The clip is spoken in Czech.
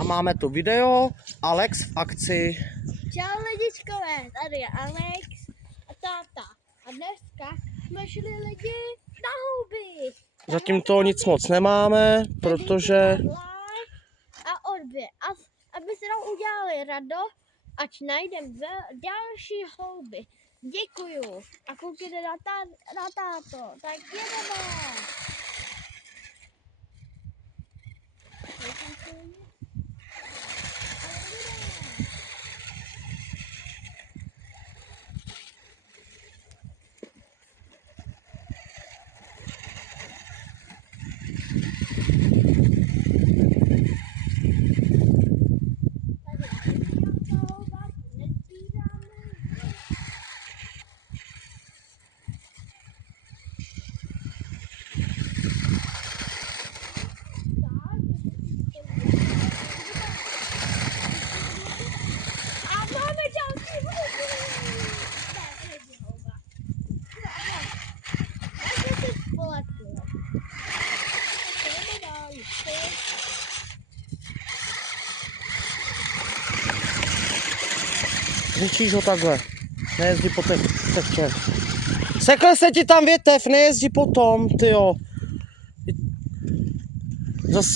A máme tu video, Alex v akci. Čau lidičkové, tady je Alex a táta. A dneska jsme šli lidi na houby. Zatím toho nic moc nemáme, protože... A odběr. Aby se nám udělali rado, ať najdeme další houby. Děkuju. A koukejte na táto. Tak jedeme. Řečíš ho takhle. Nejezdí po těch těch. Sekle se ti tam větev, nejezdí potom, tyjo. Zas